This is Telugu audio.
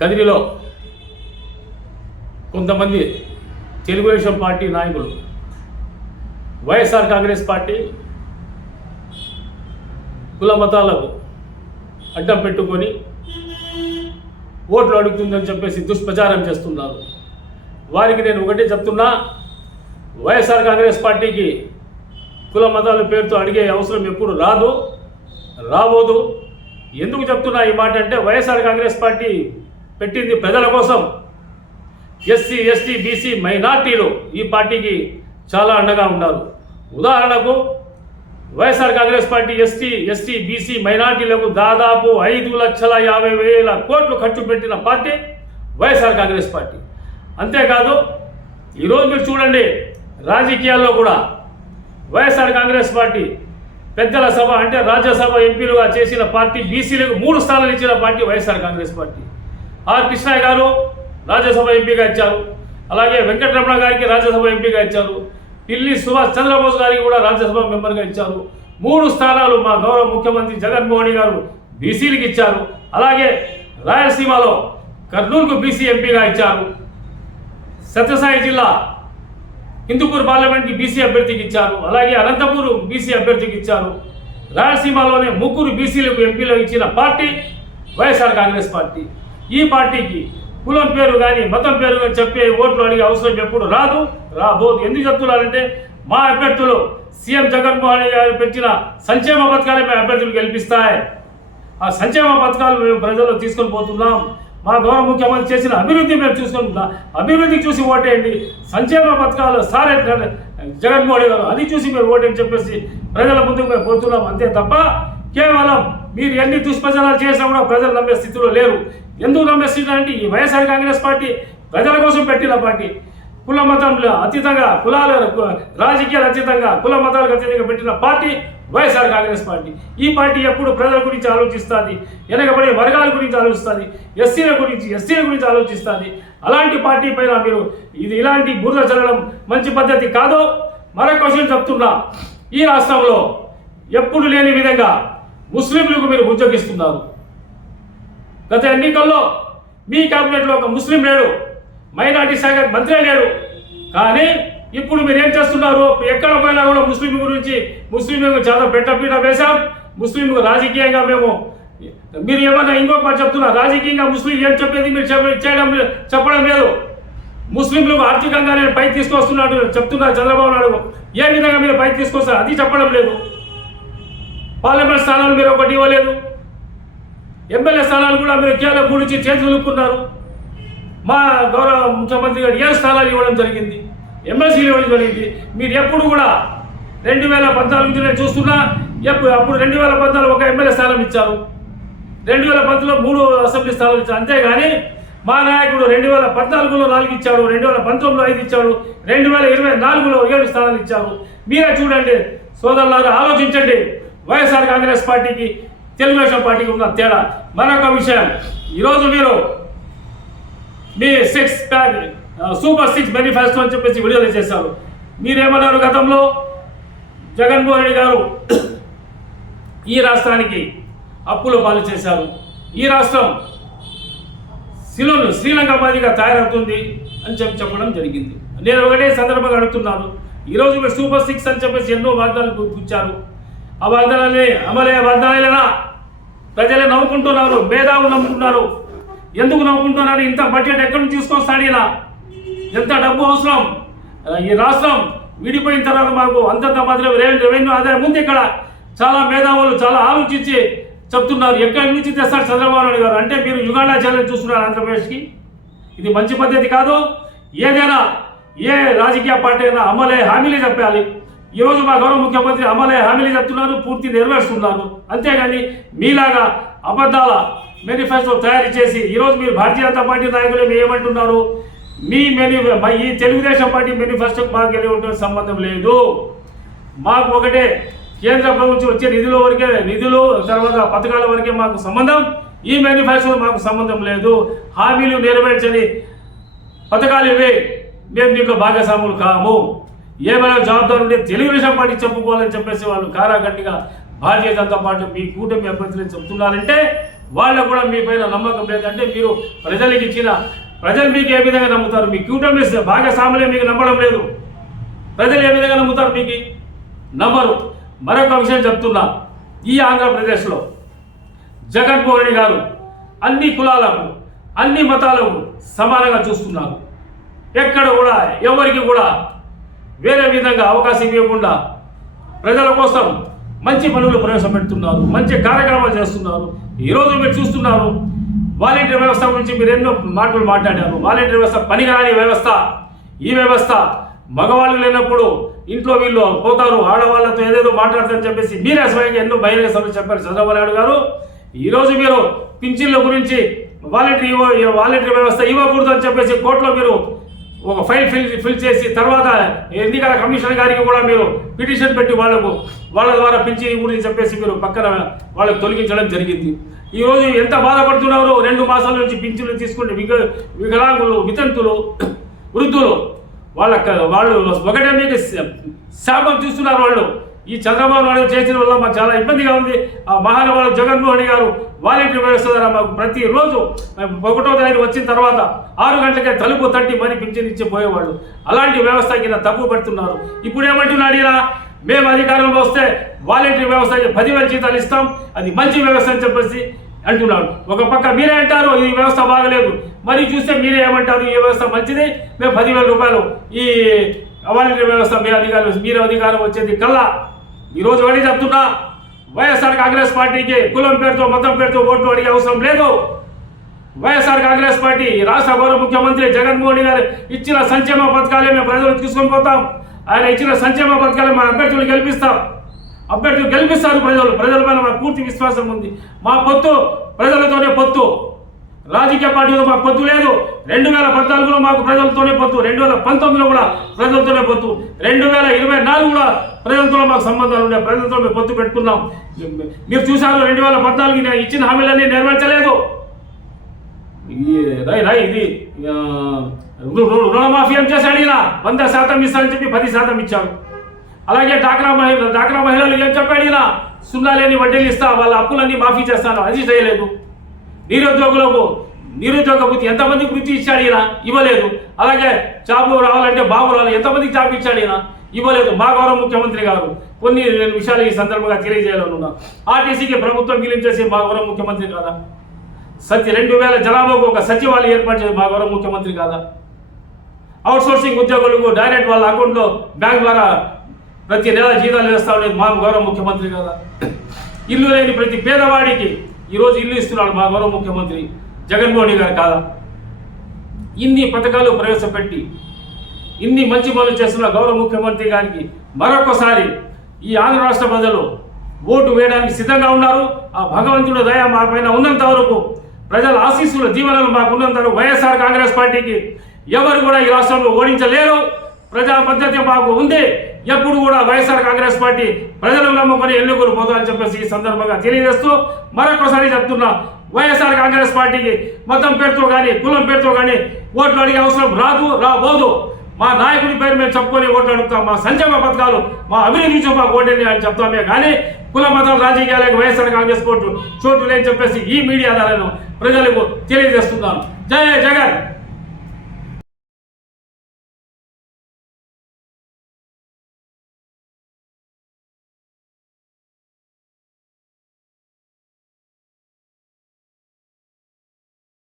కదిరిలో కొంతమంది తెలుగుదేశం పార్టీ నాయకులు వైఎస్ఆర్ కాంగ్రెస్ పార్టీ కుల మతాలకు అడ్డం పెట్టుకొని ఓట్లు అడుగుతుందని చెప్పేసి దుష్ప్రచారం చేస్తున్నారు. వారికి నేను ఒకటే చెప్తున్నా వైఎస్ఆర్ కాంగ్రెస్ పార్టీకి కుల మతాల పేరుతో అడిగే అవసరం ఎప్పుడు రాదు రాబోదు. ఎందుకు చెప్తున్నా ఈ మాట అంటే వైఎస్ఆర్ కాంగ్రెస్ పార్టీ పెట్టింది ప్రజల కోసం. ఎస్సీ ఎస్టీ బీసీ మైనార్టీలు ఈ పార్టీకి చాలా అండగా ఉన్నారు. ఉదాహరణకు YSR Congress party ST ST BC మైనార్టీలకు దాదాపు ఐదు లక్షల యాభై వేల కోట్లు ఖర్చు పెట్టిన పార్టీ వైఎస్ఆర్ కాంగ్రెస్ పార్టీ. అంతేకాదు ఈరోజు మీరు చూడండి రాజకీయాల్లో కూడా వైఎస్ఆర్ కాంగ్రెస్ పార్టీ పెద్దల సభ అంటే రాజ్యసభ ఎంపీలుగా చేసిన పార్టీ బీసీలకు మూడు స్థానాలు ఇచ్చిన party YSR Congress party. R Krishnaiah గారు రాజ్యసభ ఎంపీగా ఇచ్చారు. అలాగే వెంకటరమణ గారికి రాజ్యసభ ఎంపీగా ఇచ్చారు. ఢిల్లీ సుభాష్ చంద్రబోస్ గారికి కూడా రాజ్యసభ మెంబర్గా ఇచ్చారు. మూడు స్థానాలు మా గౌరవ ముఖ్యమంత్రి జగన్మోహన్ గారు బీసీలకు ఇచ్చారు. అలాగే రాయలసీమలో కర్నూలుకు బీసీ ఎంపీగా ఇచ్చారు. సత్యసాయి జిల్లా హిందూపూర్ పార్లమెంట్కి బీసీ అభ్యర్థికి ఇచ్చారు. అలాగే అనంతపూర్ బీసీ అభ్యర్థికి ఇచ్చారు. రాయలసీమలోనే ముగ్గురు బీసీలకు ఎంపీలు ఇచ్చిన పార్టీ వైఎస్ఆర్ కాంగ్రెస్ పార్టీ. ఈ పార్టీకి కులం పేరు కానీ మతం పేరు కానీ చెప్పే ఓట్లు అడిగే అవసరం ఎప్పుడు రాదు రాబోదు. ఎందుకు చెప్తున్నారంటే మా అభ్యర్థులు సీఎం జగన్మోహన్ గారు పెట్టిన సంక్షేమ పథకాలే మేము అభ్యర్థులు గెలిపిస్తాయి. ఆ సంక్షేమ పథకాలు మేము ప్రజల్లో తీసుకొని పోతున్నాం. మా గౌరవ ముఖ్యమంత్రి చేసిన అభివృద్ధి మేము చూసుకుంటున్నాం. అభివృద్ధి చూసి ఓటేయండి. సంక్షేమ పథకాలు సారే జగన్మోహన్ గారు అది చూసి మీరు ఓటేయని చెప్పేసి ప్రజల ముందుకు మేము పోతున్నాం. అంతే తప్ప కేవలం మీరు ఎన్ని దుష్ప్రచారాలు చేసినా కూడా ప్రజలు నమ్మే స్థితిలో లేరు. ఎందుకు నమ్మే అంటే ఈ వైఎస్ఆర్ కాంగ్రెస్ పార్టీ ప్రజల కోసం పెట్టిన పార్టీ. కుల మతంలో అతీతంగా కులాల రాజకీయాలు అతీతంగా కుల మతాలకు అతీతంగా పెట్టిన పార్టీ వైఎస్ఆర్ కాంగ్రెస్ పార్టీ. ఈ పార్టీ ఎప్పుడు ప్రజల గురించి ఆలోచిస్తుంది? వెనకబడే వర్గాల గురించి ఆలోచిస్తుంది? ఎస్సీల గురించి ఎస్సీల గురించి ఆలోచిస్తుంది? అలాంటి పార్టీ పైన మీరు ఇది ఇలాంటి బురద చల్లడం మంచి పద్ధతి కాదు మరొక క్వశ్చన్ చెప్తున్నా. ఈ రాష్ట్రంలో ఎప్పుడు లేని విధంగా ముస్లింలకు మీరు ఉద్యోగిస్తున్నారు. గత ఎన్నికల్లో మీ క్యాబినెట్లో ఒక ముస్లిం లేడు మైనార్టీ శాఖ మంత్రి లేడు. కానీ ఇప్పుడు మీరు ఏం చేస్తున్నారు? ఎక్కడ పోయినా కూడా ముస్లిం గురించి ముస్లిం చాలా పెట్టపీట వేశాం. ముస్లిం రాజకీయంగా మేము మీరు ఏమన్నా ఇంకో మాట చెప్తున్నా? రాజకీయంగా ముస్లిం ఏం చెప్పేది? మీరు చెప్ప- చేయడం చెప్పడం లేదు. ముస్లింలకు ఆర్థికంగా నేను పైకి తీసుకొస్తున్నాడు చెప్తున్నారు చంద్రబాబు నాయుడు. ఏ విధంగా మీరు పైకి తీసుకొస్తారు? అది చెప్పడం లేదు. పార్లమెంట్ స్థానాలు మీరు ఒకటి ఇవ్వలేదు ఎమ్మెల్యే స్థానాలు కూడా మీరు కేవలం పూడించి ఇచ్చి చేతులు మా గౌరవ ముఖ్యమంత్రి గారు ఏ స్థానాలు ఇవ్వడం జరిగింది? ఎమ్మెల్సీలు ఇవ్వడం జరిగింది. మీరు ఎప్పుడు కూడా రెండు వేల పద్నాలుగు నుంచి నేను చూస్తున్నా ఎప్పుడు అప్పుడు రెండు వేల పద్నాలుగు ఒక ఎమ్మెల్యే స్థానం ఇచ్చారు. రెండు వేల పంతొమ్మిదిలో మూడు అసెంబ్లీ స్థానాలు ఇచ్చారు. అంతేగాని మా నాయకుడు రెండు వేల పద్నాలుగులో నాలుగు ఇచ్చాడు రెండు వేల పంతొమ్మిదిలో ఐదు ఇచ్చాడు రెండు వేల ఇరవై నాలుగులో ఏడు స్థానాలు ఇచ్చారు. మీరే చూడండి సోదరులారు ఆలోచించండి. వైఎస్ఆర్ కాంగ్రెస్ పార్టీకి తెలుగుదేశం పార్టీకి ఉన్న తేడా. మరొక విషయం ఈరోజు మీరు మీ six pack super six manifesto అని చెప్పేసి విడుదల చేశారు. మీరేమన్నారు గతంలో? జగన్మోహన్ రెడ్డి గారు ఈ రాష్ట్రానికి అప్పుల పాలు చేశారు. ఈ రాష్ట్రం శిలోను శ్రీలంక మాదిరిగా తయారవుతుంది అని చెప్పి చెప్పడం జరిగింది. నేను ఒకటే సందర్భంగా అడుగుతున్నాను. ఈరోజు మీరు సూపర్ సిక్స్ అని చెప్పేసి ఎన్నో వాగ్దానాలు కూర్చారు ఆ వాగ్దానాన్ని అమలయ్యే వాగ్దానాలేనా ప్రజలే నవ్వుకుంటున్నారు మేధావులు నమ్ముకుంటున్నారు ఎందుకు నవ్వుకుంటున్నారు ఇంత బడ్జెట్ ఎక్కడి నుంచి తీసుకొస్తాడు ఇలా ఎంత డబ్బు అవసరం? ఈ రాష్ట్రం విడిపోయిన తర్వాత మాకు అంతంత మధ్యలో రెవెన్యూ రెవెన్యూ ఆదాయం ఉంది ఇక్కడ. చాలా మేధావులు చాలా ఆలోచించి చెప్తున్నారు. ఎక్కడి నుంచి తెస్తారు చంద్రబాబు నాయుడు గారు? అంటే మీరు యుగాండా ఛాలెంజ్ చూస్తున్నారు ఆంధ్రప్రదేశ్కి. ఇది మంచి పద్ధతి కాదు. ఏదైనా ఏ రాజకీయ పార్టీ అయినా అమలే హామీలే చెప్పాలి. ఈరోజు మా గౌరవ ముఖ్యమంత్రి అమలే హామీలు చెప్తున్నారు పూర్తి నెరవేరుస్తున్నారు. అంతేగాని మీలాగా అబద్ధాల మేనిఫెస్టో తయారు చేసి ఈరోజు మీరు భారతీయ జనతా పార్టీ నాయకులు ఏమంటున్నారు? మీ మెని ఈ తెలుగుదేశం పార్టీ మేనిఫెస్టోకి మాకు ఎటువంటి సంబంధం లేదు. మాకు ఒకటే కేంద్ర ప్రభుత్వం వచ్చే నిధుల వరకే నిధులు తర్వాత పథకాల వరకే మాకు సంబంధం. ఈ మేనిఫెస్టో మాకు సంబంధం లేదు. హామీలు నెరవేర్చని పథకాలు ఇవి. మేము దీంట్లో భాగస్వాములు కాము. ఏమైనా జవాబుదారు ఉంటే తెలుగుదేశం పార్టీ చెప్పుకోవాలని చెప్పేసి వాళ్ళు కారాగట్టిగా భారతీయ జనతా పార్టీ మీ కూటమి అభ్యర్థులు చెప్తున్నారంటే వాళ్ళకు కూడా మీ పైన నమ్మకం లేదంటే మీరు ప్రజలకు ఇచ్చిన ప్రజలు మీకు ఏ విధంగా నమ్ముతారు? మీ కూటమి భాగస్వాములే మీకు నమ్మడం లేదు. ప్రజలు ఏ విధంగా నమ్ముతారు మీకు? నమ్మరు. మరొక విషయం చెప్తున్నా. ఈ ఆంధ్రప్రదేశ్లో జగన్మోహన్ రెడ్డి గారు అన్ని కులాలకు అన్ని మతాలకు సమానంగా చూస్తున్నారు. ఎక్కడ కూడా ఎవరికి కూడా వేరే విధంగా అవకాశం ఇవ్వకుండా ప్రజల కోసం మంచి పనులు ప్రవేశపెడుతున్నారు మంచి కార్యక్రమాలు చేస్తున్నారు. ఈరోజు మీరు చూస్తున్నారు వాలంటీర్ వ్యవస్థ గురించి మీరు ఎన్నో మాటలు మాట్లాడారు. వాలంటీర్ వ్యవస్థ పనికిరాని వ్యవస్థ. ఈ వ్యవస్థ మగవాళ్ళు లేనప్పుడు ఇంట్లో వీళ్ళు పోతారు ఆడవాళ్ళతో ఏదేదో మాట్లాడతారని చెప్పేసి మీరే స్వయంగా ఎన్నో బహిరంగ సభలు చెప్పారు చంద్రబాబు నాయుడు గారు. ఈరోజు మీరు పింఛన్ల గురించి వాలంటీర్ ఇవ్వ వాలంటీర్ వ్యవస్థ ఇవ్వకూడదు అని చెప్పేసి కోర్టులో మీరు ఒక ఫైల్ ఫిల్ ఫిల్ చేసి తర్వాత ఎన్నికల కమిషన్ గారికి కూడా మీరు పిటిషన్ పెట్టి వాళ్ళకు వాళ్ళ ద్వారా పింఛన్ గురించి చెప్పేసి మీరు పక్కన వాళ్ళకు తొలగించడం జరిగింది. ఈరోజు ఎంత బాధపడుతున్నారు? రెండు మాసాల నుంచి పింఛన్లు తీసుకుంటే విక వికలాంగులు వితంతులు వృద్ధులు వాళ్ళ వాళ్ళు ఒకటే మీకు శాపం చూస్తున్నారు వాళ్ళు. ఈ చంద్రబాబు నాయుడు చేసిన వల్ల మాకు చాలా ఇబ్బందిగా ఉంది. ఆ మహానుభావుడు జగన్మోహన్ గారు వాలంటీర్ వ్యవస్థ ద్వారా మాకు ప్రతిరోజు ఒకటో తారీఖు వచ్చిన తర్వాత ఆరు గంటలకే తలుపు తట్టి మరి పింఛన్ ఇచ్చి పోయేవాళ్ళు. అలాంటి వ్యవస్థ కింద తప్పు పడుతున్నారు. ఇప్పుడు ఏమంటున్నాడు ఇలా? మేము అధికారంలో వస్తే వాలంటీర్ వ్యవస్థకి పదివేల జీతాలు ఇస్తాం. అది మంచి వ్యవస్థ అని చెప్పేసి అంటున్నాడు. ఒక పక్క మీరే అంటారు ఈ వ్యవస్థ బాగలేదు. మరి చూస్తే మీరే ఏమంటారు ఈ వ్యవస్థ మంచిది? మేము పదివేల రూపాయలు ఈ వాలంటీర్ వ్యవస్థ మీ అధికారులు మీరు అధికారం వచ్చేది కల్లా ఈరోజు వడి చెప్తున్నా వైఎస్ఆర్ కాంగ్రెస్ పార్టీకి కులం పేరుతో మతం పేరుతో ఓట్లు అడిగే అవసరం లేదు. వైఎస్ఆర్ కాంగ్రెస్ పార్టీ రాష్ట్ర గౌరవ ముఖ్యమంత్రి జగన్మోహన్ గారు ఇచ్చిన సంక్షేమ పథకాలే మేము ప్రజలు తీసుకొని పోతాం. ఆయన ఇచ్చిన సంక్షేమ పథకాలే మా అభ్యర్థులు గెలిపిస్తాం అభ్యర్థులు గెలిపిస్తారు ప్రజలు. ప్రజల పైన మాకు పూర్తి విశ్వాసం ఉంది. మా పొత్తు ప్రజలతోనే పొత్తు. రాజకీయ పార్టీతో మాకు పొత్తు లేదు. రెండు వేల పద్నాలుగులో మాకు ప్రజలతోనే పొత్తు. రెండు వేల పంతొమ్మిదిలో కూడా ప్రజలతోనే పొత్తు. రెండు వేల ఇరవై నాలుగు కూడా ప్రజలతో మాకు సంబంధాలు ఉండే. ప్రజలతో మేము పొత్తు పెట్టుకున్నాం. మీరు చూశారు రెండు వేల పద్నాలుగు నేను ఇచ్చిన హామీలన్నీ నెరవేర్చలేదు. రై రై ఇది రు- రుణమాఫీ ఏం చేశాడు ఇలా వంద శాతం ఇస్తానని చెప్పి పది శాతం ఇచ్చాడు. అలాగే డాక్రా మహిళలు డాక్రా మహిళలు ఏం చెప్పాడు ఇలా సున్నా లేని వడ్డీలు ఇస్తా వాళ్ళ అప్పులన్నీ మాఫీ చేస్తాను. అది చేయలేదు. నిరుద్యోగులకు నిరుద్యోగ వృత్తి ఎంతమందికి వృత్తి ఇచ్చాడు ఈయన? ఇవ్వలేదు. అలాగే జాబు రావాలంటే బాబు రావాలి. ఎంతమందికి జాబ్ ఇచ్చాడు ఈయన? ఇవ్వలేదు. మా గౌరవ ముఖ్యమంత్రి గారు కొన్ని నేను విషయాలు ఈ సందర్భంగా తెలియజేయాలనున్నా. ఆర్టీసీకి ప్రభుత్వం విలీనం చేసి మా గౌరవ ముఖ్యమంత్రి కాదా? సత్య రెండు వేల జనాభాకు ఒక సచివాలయం ఏర్పాటు చేసి మా గౌరవ ముఖ్యమంత్రి కాదా? అవుట్సోర్సింగ్ ఉద్యోగులకు డైరెక్ట్ వాళ్ళ అకౌంట్లో బ్యాంక్ ద్వారా ప్రతి నెల జీతాలు వేస్తా ఉండేది మా గౌరవ ముఖ్యమంత్రి కదా? ఇల్లు లేని ప్రతి పేదవాడికి ఈరోజు ఇల్లు ఇస్తున్నాడు మా గౌరవ ముఖ్యమంత్రి జగన్మోహన్ గారు కాదా? ఇన్ని పథకాలు ప్రవేశపెట్టి ఇన్ని మంచి పనులు చేస్తున్న గౌరవ ముఖ్యమంత్రి గారికి మరొకసారి ఈ ఆంధ్ర రాష్ట్ర ప్రజలు ఓటు వేయడానికి సిద్ధంగా ఉన్నారు. ఆ భగవంతుడు దయ మా పైన ఉన్నంత వరకు ప్రజల ఆశీస్సుల దీవెనలు మాకు ఉన్నంత వరకు వైఎస్ఆర్ కాంగ్రెస్ పార్టీకి ఎవరు కూడా ఈ రాష్ట్రంలో ఓడించలేరు. ప్రజా పద్ధతి మాకు ఉంది. ఎప్పుడు కూడా వైఎస్ఆర్ కాంగ్రెస్ పార్టీ ప్రజలను నమ్ముకొని ఎల్లుగురు పోతా అని చెప్పేసి ఈ సందర్భంగా తెలియజేస్తూ మరొకసారి చెప్తున్నా వైఎస్ఆర్ కాంగ్రెస్ పార్టీకి మతం పేరుతో కానీ కులం పేరుతో కానీ ఓట్లు అడిగే అవసరం రాదు రాబోదు. మా నాయకుడి పేరు మేము చెప్పుకొని ఓట్లు అడుగుతాం. మా సంక్షేమ పథకాలు మా అభివృద్ధి నుంచి మాకు ఓటేని అని చెప్తామే కానీ కుల మతాల రాజకీయాలకు వైఎస్ఆర్ కాంగ్రెస్ కోర్టు చోటు లేని చెప్పేసి ఈ మీడియా ద్వారా ప్రజలకు తెలియజేస్తున్నాను. జయ జగన్!